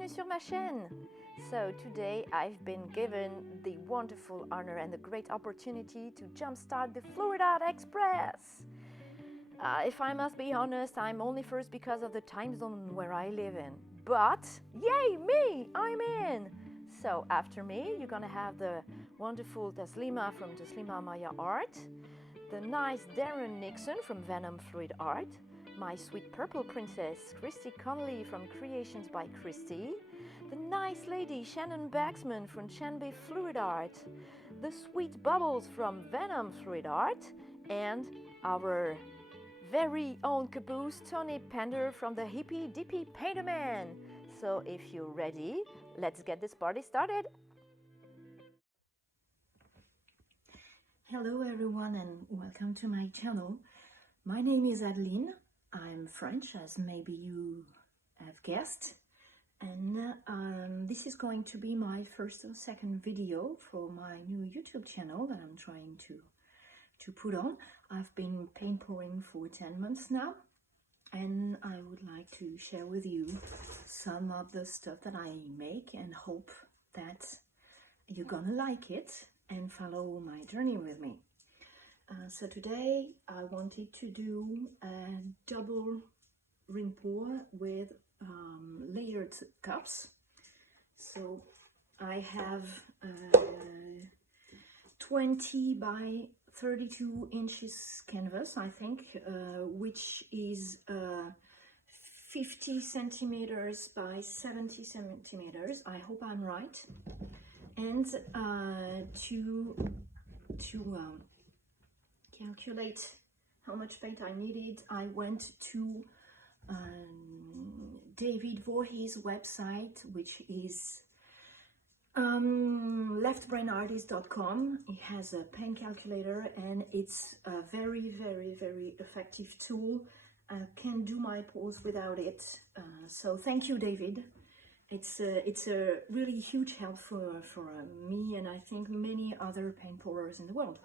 bienvenue sur ma chaîne. So today I've been given the wonderful honor and the great opportunity to jumpstart the Fluid Art Express. If I must be honest, I'm only first because of the time zone where I live in. But, yay, me! I'm in! So after me, you're gonna have the wonderful Taslima from Taslima Maya Art, the nice Darren Nixon from Venom Fluid Art, my sweet purple princess Kristey Connolly from Creations by Kristey, the nice lady Shannon Baxman from Shannon Fluid Art, the sweet bubbles from Venom Fluid Art, and our very own caboose Tony Pender from the Hippie Dippy Painter Man. So if you're ready, let's get this party started. Hello everyone and welcome to my channel. My name is Adeline. I'm French, as maybe you have guessed, and this is going to be my first or second video for my new YouTube channel that I'm trying to put on. I've been paint pouring for 10 months now, and I would like to share with you some of the stuff that I make and hope that you're gonna like it and follow my journey with me. So today I wanted to do a double ring pour with layered cups. So I have 20 by 32 inches canvas, I think, which is 50 centimeters by 70 centimeters. I hope I'm right. And to calculate how much paint I needed, I went to David Voorhees' website, which is leftbrainartist.com. He has a pen calculator and it's a very, very, very effective tool. I can't do my pours without it. So thank you, David. It's a really huge help for me and I think many other paint pourers in the world.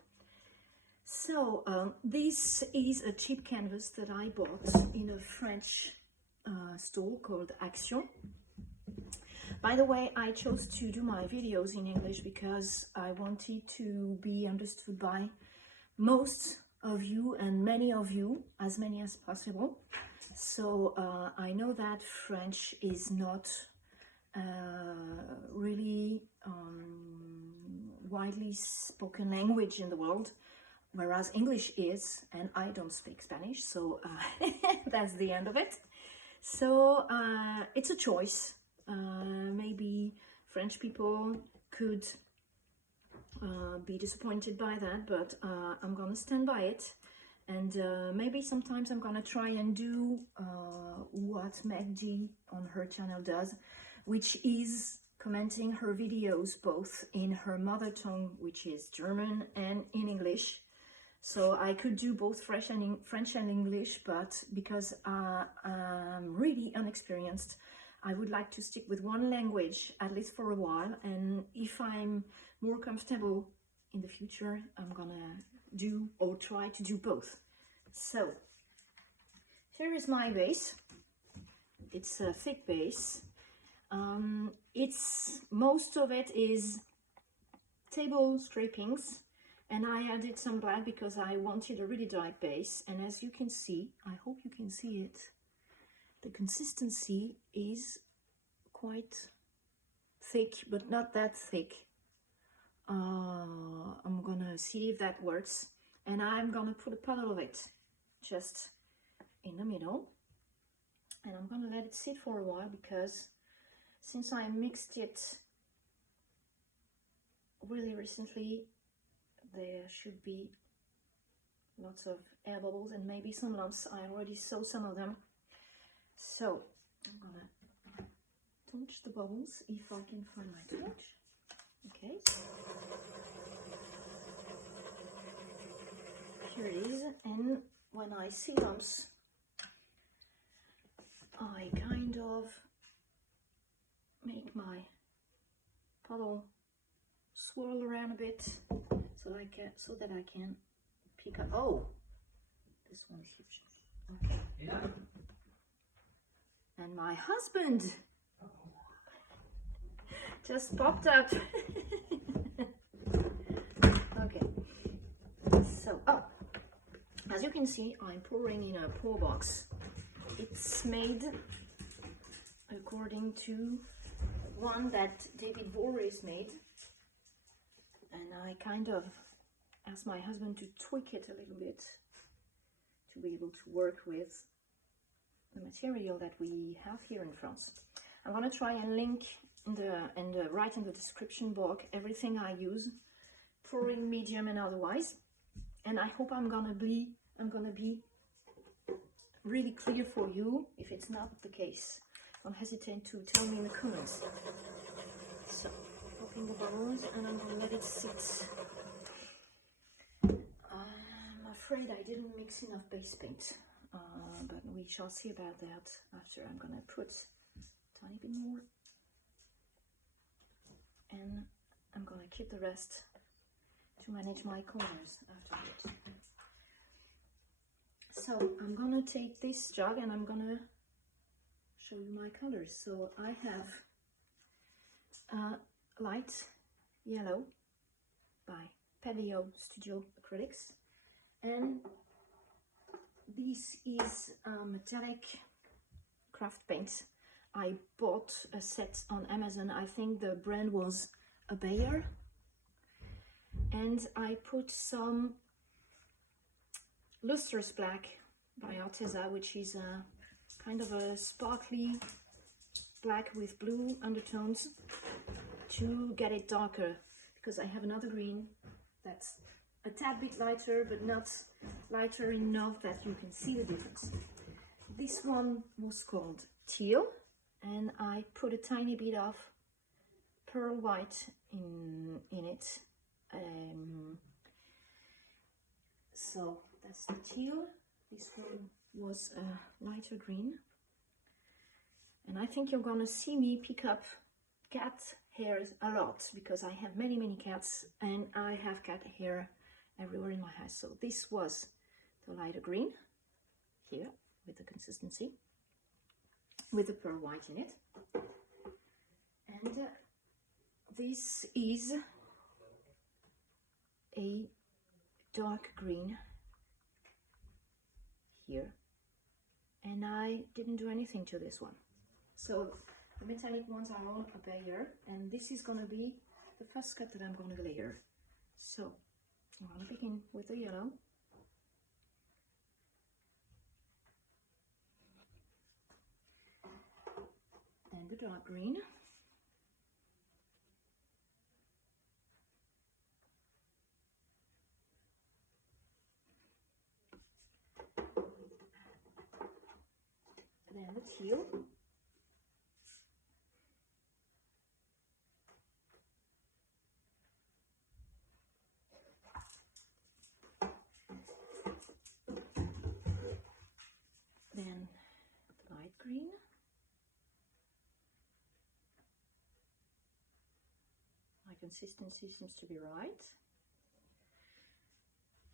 So this is a cheap canvas that I bought in a French store called Action. By the way, I chose to do my videos in English because I wanted to be understood by most of you and many of you, as many as possible. So I know that French is not really widely spoken language in the world, whereas English is, and I don't speak Spanish, so that's the end of it. So it's a choice. Maybe French people could be disappointed by that, but I'm gonna stand by it. And maybe sometimes I'm gonna try and do what Magdi on her channel does, which is commenting her videos both in her mother tongue, which is German, and in English. So I could do both French and English, but because I'm really unexperienced, I would like to stick with one language, at least for a while. And if I'm more comfortable in the future, I'm gonna do or try to do both. So here is my base. It's a thick base. Most of it is table scrapings. And I added some black because I wanted a really dark base. And as you can see, I hope you can see it, the consistency is quite thick, but not that thick. I'm gonna see if that works. And I'm gonna put a puddle of it just in the middle. And I'm gonna let it sit for a while because since I mixed it really recently, there should be lots of air bubbles and maybe some lumps. I already saw some of them. So I'm gonna touch the bubbles if I can find my torch. Okay. Here it is. And when I see lumps, I kind of make my puddle swirl around a bit. So that I can pick up. Oh, this one is huge. Okay. Yeah. And my husband just popped up. Okay, so as you can see, I'm pouring in a pour box. It's made according to one that David Voorhees made, and I kind of asked my husband to tweak it a little bit to be able to work with the material that we have here in France. I'm going to try and link right in the description box everything I use, pouring, medium and otherwise, and I hope I'm gonna be really clear for you. If it's not the case, don't hesitate to tell me in the comments. So, popping the bubbles, and I'm gonna let it sit. I'm afraid I didn't mix enough base paint, but we shall see about that after. I'm gonna put a tiny bit more, and I'm gonna keep the rest to manage my colors afterwards. So I'm gonna take this jug and I'm gonna show you my colors. So I have light yellow by Pebeo Studio Acrylics, and this is metallic craft paint. I bought a set on Amazon. I think the brand was Pebeo, and I put some lustrous black by Arteza, which is a kind of a sparkly black with blue undertones to get it darker, because I have another green that's a tad bit lighter but not lighter enough that you can see the difference. This one was called Teal, and I put a tiny bit of pearl white in it. So that's the teal. This one was a lighter green, and I think you're gonna see me pick up cat hairs a lot because I have many cats and I have cat hair everywhere in my house. So this was the lighter green here with the consistency with the pearl white in it, and this is a dark green here, and I didn't do anything to this one. So the metallic ones are all a layer, and this is gonna be the first cut that I'm gonna layer. So I'm gonna begin with the yellow, then the dark green, then the teal, then the light green, my consistency seems to be right,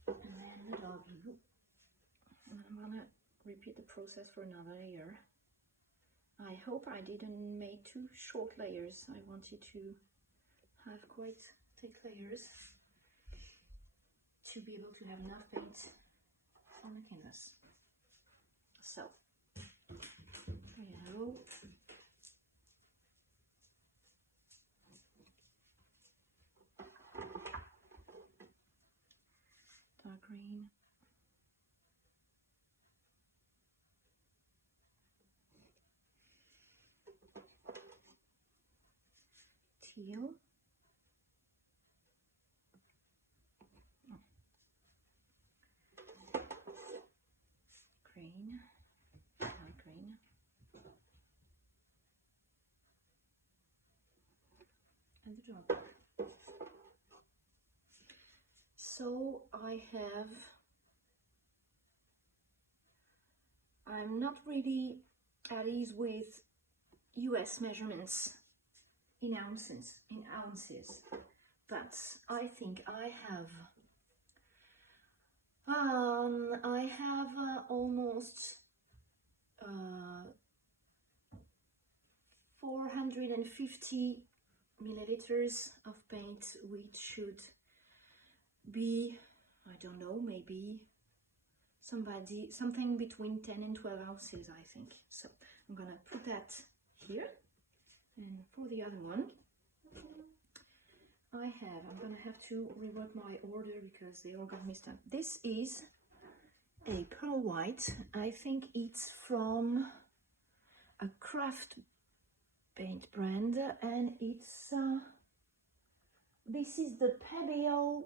and then the dark blue, and I'm gonna repeat the process for another layer. I hope I didn't make too short layers. I wanted to have quite thick layers to be able to have enough paint on the canvas. So, yellow, dark green, teal, green, light green, and the dark. So I'm not really at ease with US measurements in ounces, but I think I have almost 450 milliliters of paint, which should be, I don't know, maybe something between 10 and 12 ounces, I think. So I'm gonna put that here. And for the other one, I'm gonna have to rework my order because they all got mixed up. This is a pearl white. I think it's from a craft paint brand, and it's this is the Pebeo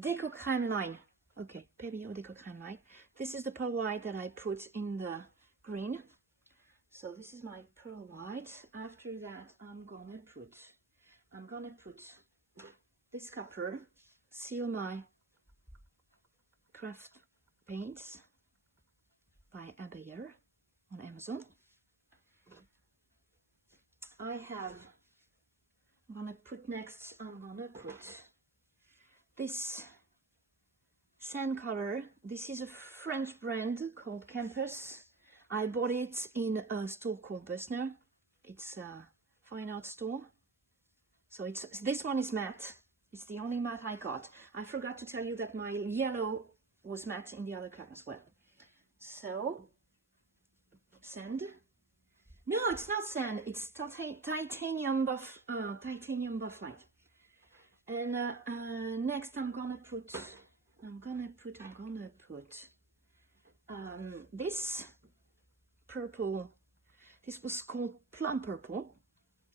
DecoCreme line. Okay, Pebeo DecoCreme line. This is the pearl white that I put in the green. So this is my pearl white. After that, I'm gonna put this copper, seal my craft paints by Pebeo on Amazon. I'm gonna put this sand color. This is a French brand called Campus. I bought it in a store called Besner. It's a fine art store. So this one is matte. It's the only matte I got. I forgot to tell you that my yellow was matte in the other cup as well. So, sand. No, it's not sand. It's titanium buff light. And next, I'm gonna put this purple. This was called plum purple.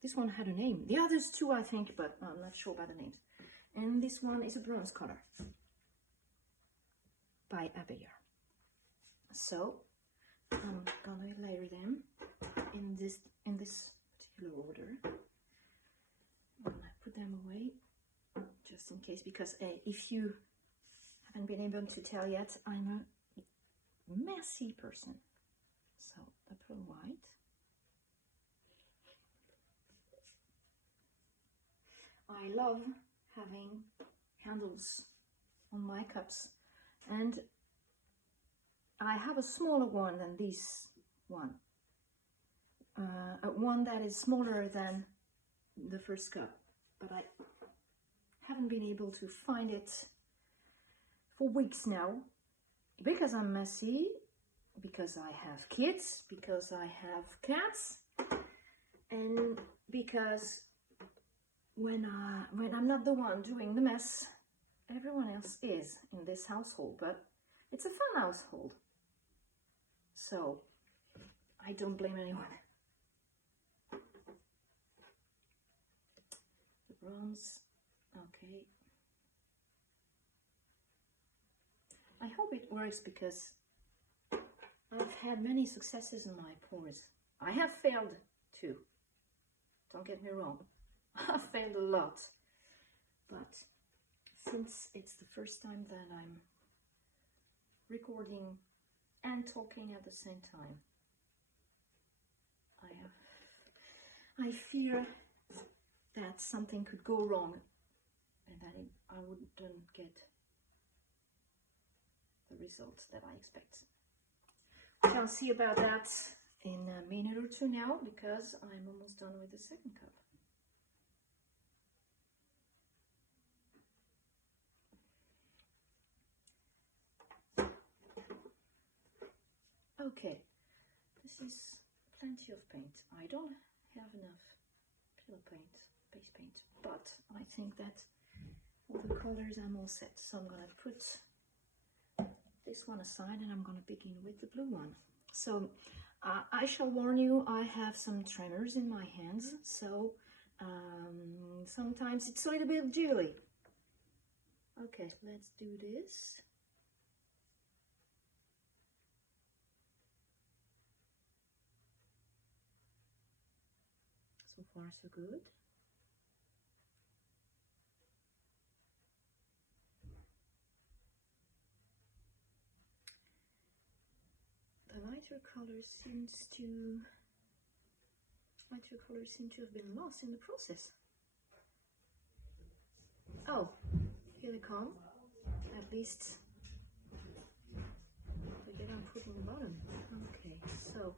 This one had a name. The others too, I think, but I'm not sure about the names. And this one is a bronze color by Pebeo. So I'm gonna layer them in this particular order. I'm gonna put them away just in case, because if you haven't been able to tell yet, I'm a messy person. So the pearl white. I love having handles on my cups, and I have a smaller one than this one. One that is smaller than the first cup, but I haven't been able to find it for weeks now, because I'm messy, because I have kids, because I have cats, and because when I'm not the one doing the mess, everyone else is in this household. But it's a fun household, so I don't blame anyone. The bronze, okay. I hope it works, because I've had many successes in my pours. I have failed too, don't get me wrong. I've failed a lot, but since it's the first time that I'm recording and talking at the same time, I fear that something could go wrong and that I wouldn't get the results that I expect. We shall see about that in a minute or two now, because I'm almost done with the second cup. Okay, this is plenty of paint. I don't have enough clear paint, base paint, but I think that all the colors I'm all set. So I'm gonna put this one aside, and I'm gonna begin with the blue one. So I shall warn you, I have some tremors in my hands, so sometimes it's a little bit jiggly. Okay, let's do this. So far, so good. The lighter colors seem to have been lost in the process. Oh, here they come. At least they get on put in the bottom. Okay, so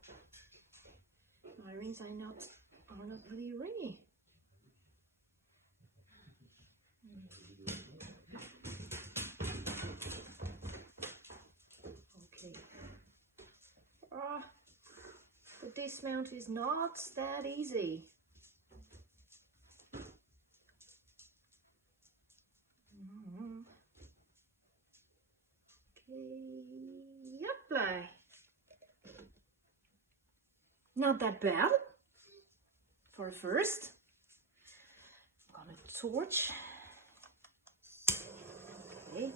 my rings are not are not really. Okay. But this mount is not that easy. Okay, yep. Not that bad for first. I'm gonna torch. Okay.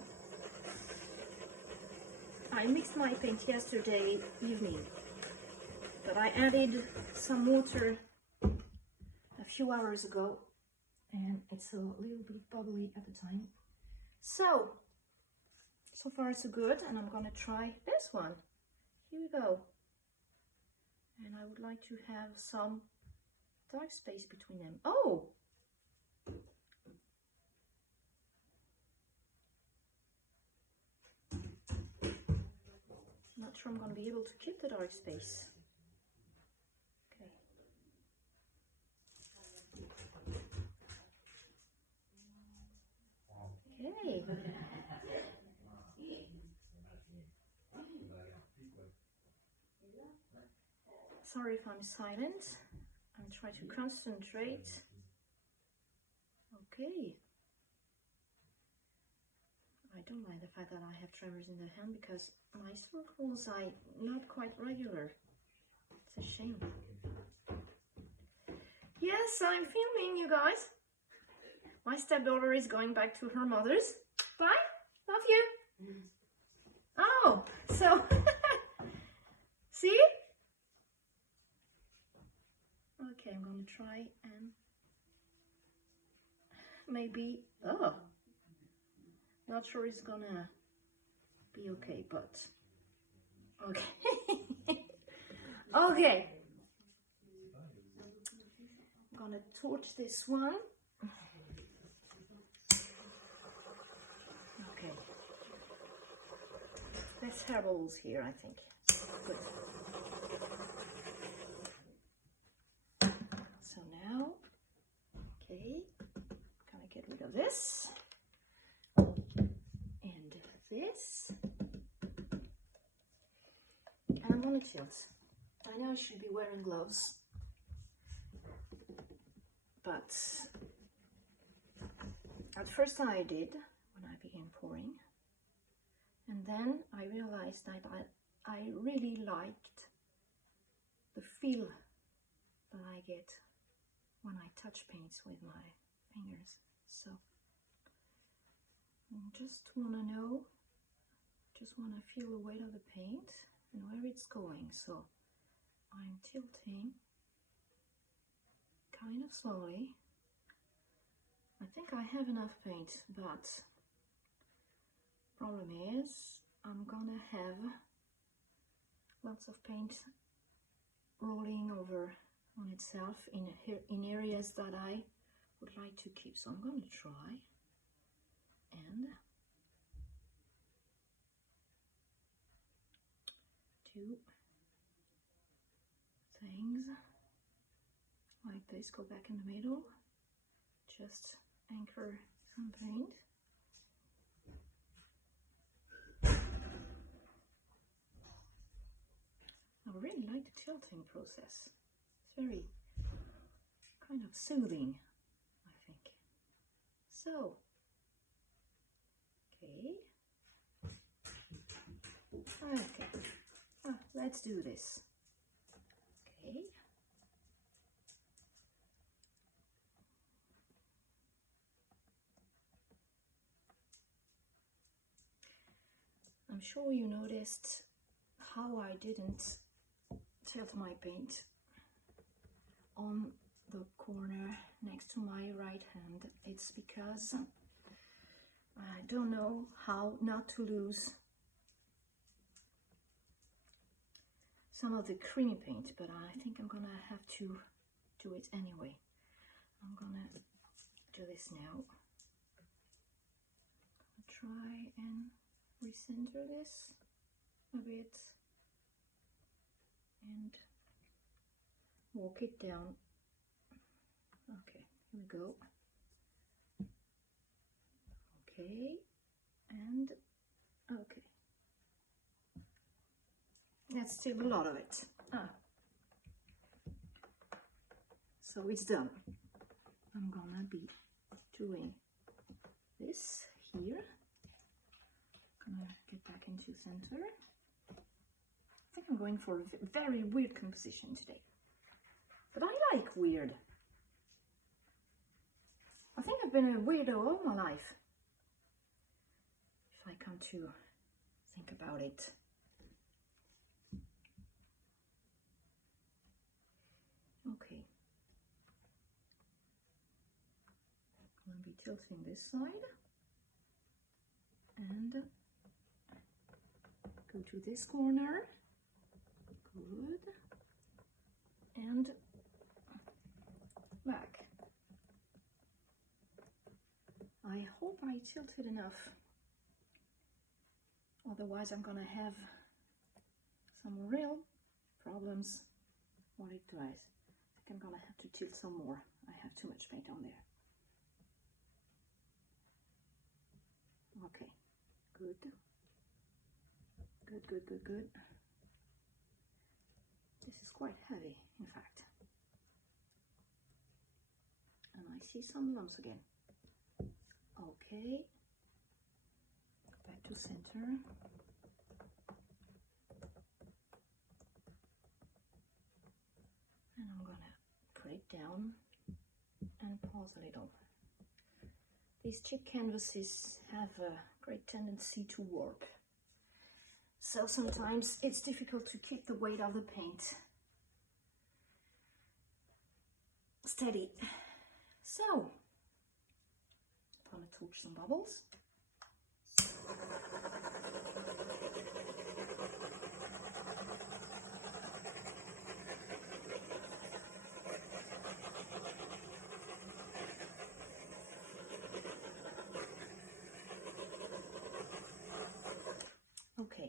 I mixed my paint yesterday evening, but I added some water a few hours ago, and it's a little bit bubbly at the time. So far so good, and I'm gonna try this one. Here we go. And I would like to have some dark space between them. Oh! Not sure I'm going to be able to keep the dark space. Okay. Okay. Sorry if I'm silent. I'm trying to concentrate. Okay. I don't like the fact that I have tremors in the hand because my circles are not quite regular. It's a shame. Yes, I'm filming, you guys. My stepdaughter is going back to her mother's. Bye. Love you. Oh, so see? Okay, I'm gonna try and maybe, oh, not sure it's gonna be okay, but okay. Okay. I'm gonna torch this one. Okay. Let's have balls here, I think. Good. So now, okay, gonna get rid of this and this, and I'm gonna tilt. I know I should be wearing gloves, but at first I did when I began pouring, and then I realized that I really liked the feel that I get when I touch paints with my fingers. So I just want to know, just want to feel the weight of the paint and where it's going. So I'm tilting kind of slowly. I think I have enough paint, but problem is I'm gonna have lots of paint rolling over on itself in areas that I would like to keep. So I'm going to try and do things like this. Go back in the middle, just anchor some paint. I really like the tilting process. It's very kind of soothing, I think. So, okay. Let's do this. Okay. I'm sure you noticed how I didn't tilt my paint on the corner next to my right hand. It's because I don't know how not to lose some of the creamy paint, but I think I'm gonna have to do it anyway. I'm gonna do this now. I'll try and recenter this a bit and walk it down Okay, here we go. Okay, and okay. That's still a lot of it. So it's done. I'm gonna be doing this here. Gonna get back into center. I think I'm going for a very weird composition today. But I like weird. I think I've been a weirdo all my life, if I come to think about it. Okay. I'm going to be tilting this side and go to this corner. Good. And back. I hope I tilted enough. Otherwise I'm gonna have some real problems when it dries. I think I'm gonna have to tilt some more. I have too much paint on there. Okay, good. Good, good, good, good. This is quite heavy, in fact. And I see some lumps again. Okay. Back to center. And I'm gonna put it down and pause a little. These cheap canvases have a great tendency to warp. So sometimes it's difficult to keep the weight of the paint steady. So, I'm gonna torch some bubbles. Okay,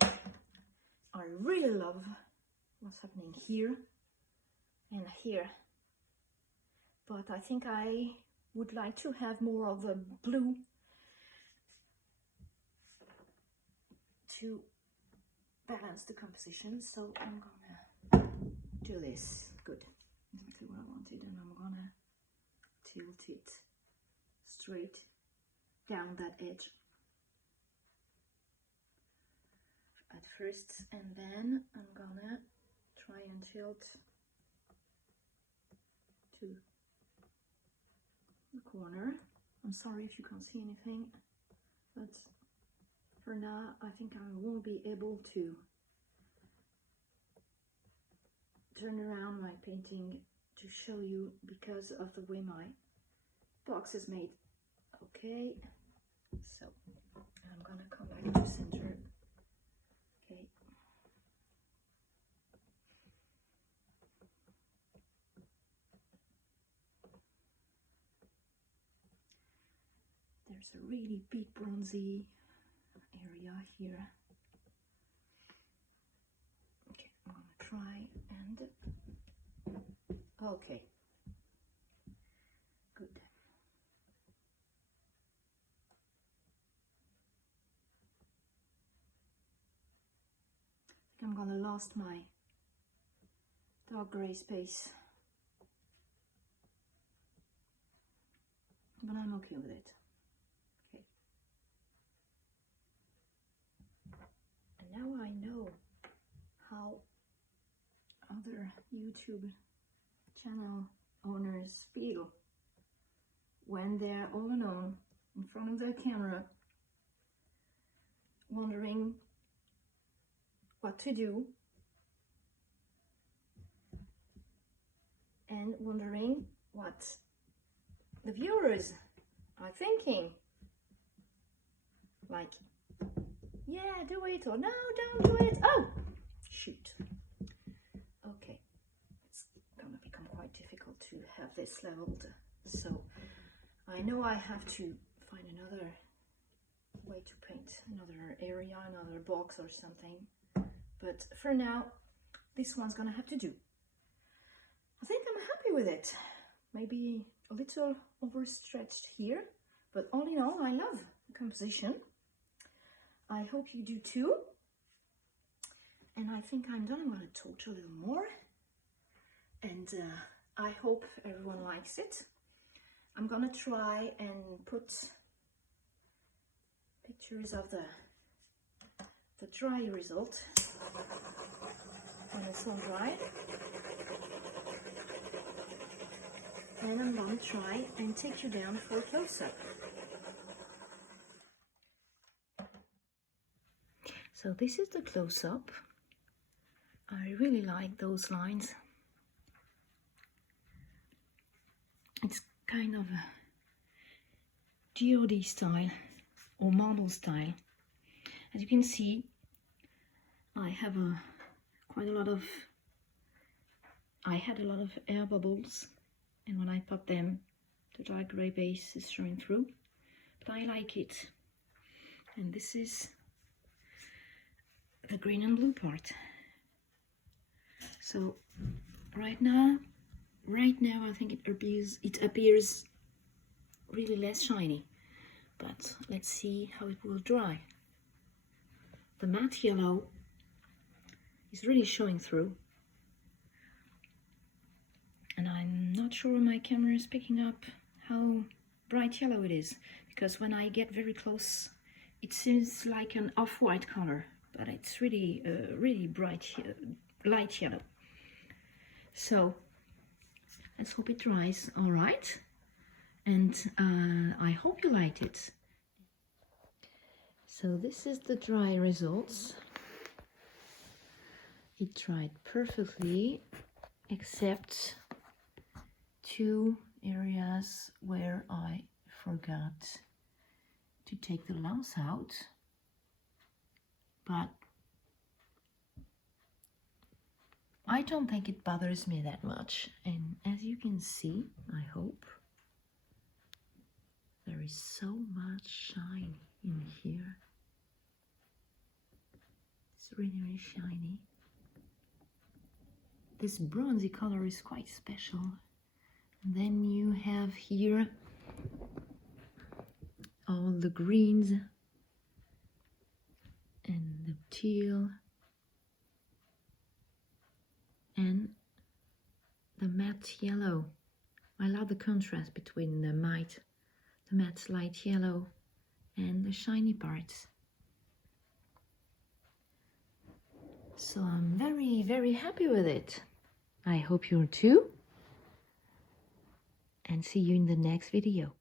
I really love what's happening here and here, but I think I would like to have more of a blue to balance the composition. So I'm gonna do this. Good, exactly what I wanted, and I'm gonna tilt it straight down that edge at first, and then I'm gonna try and tilt to the corner. I'm sorry if you can't see anything, but for now I think I won't be able to turn around my painting to show you because of the way my box is made. Okay, so I'm gonna come back to center. Okay. There's a really big bronzy area here. Okay, I'm gonna try and okay, good. I think I'm gonna lost my dark gray space, but I'm okay with it. Okay. And now I know how other YouTube channel owners feel when they're all alone in front of their camera, wondering what to do and wondering what the viewers are thinking. Like, yeah, do it, or no, don't do it. Oh, shoot. Okay, it's gonna become quite difficult to have this leveled. So I know I have to find another way to paint, another area, another box or something. But for now, this one's gonna have to do. I think I'm happy with it. Maybe a little overstretched here, but all in all, I love the composition. I hope you do too. And I think I'm done. I'm going to torch a little more. And I hope everyone likes it. I'm going to try and put pictures of the dry result when it's all dry. And I'm going to try and take you down for a close-up. So this is the close-up. I really like those lines. It's kind of a geode style or marble style. As you can see, I have I had a lot of air bubbles, and when I pop them, the dark gray base is showing through, but I like it. And this is the green and blue part. So right now I think it appears really less shiny, but let's see how it will dry. The matte yellow is really showing through, and I'm not sure my camera is picking up how bright yellow it is, because when I get very close it seems like an off-white color, but it's really really bright light yellow. So let's hope it dries all right, and I hope you liked it. So this is the dry results. It dried perfectly, except two areas where I forgot to take the louse out, but I don't think it bothers me that much. And as you can see, I hope, there is so much shine in here. It's really, really shiny. This bronzy color is quite special. And then you have here all the greens and the teal and the matte yellow. I love the contrast between the matte light yellow and the shiny parts. So I'm very, very happy with it. I hope you're too. And see you in the next video.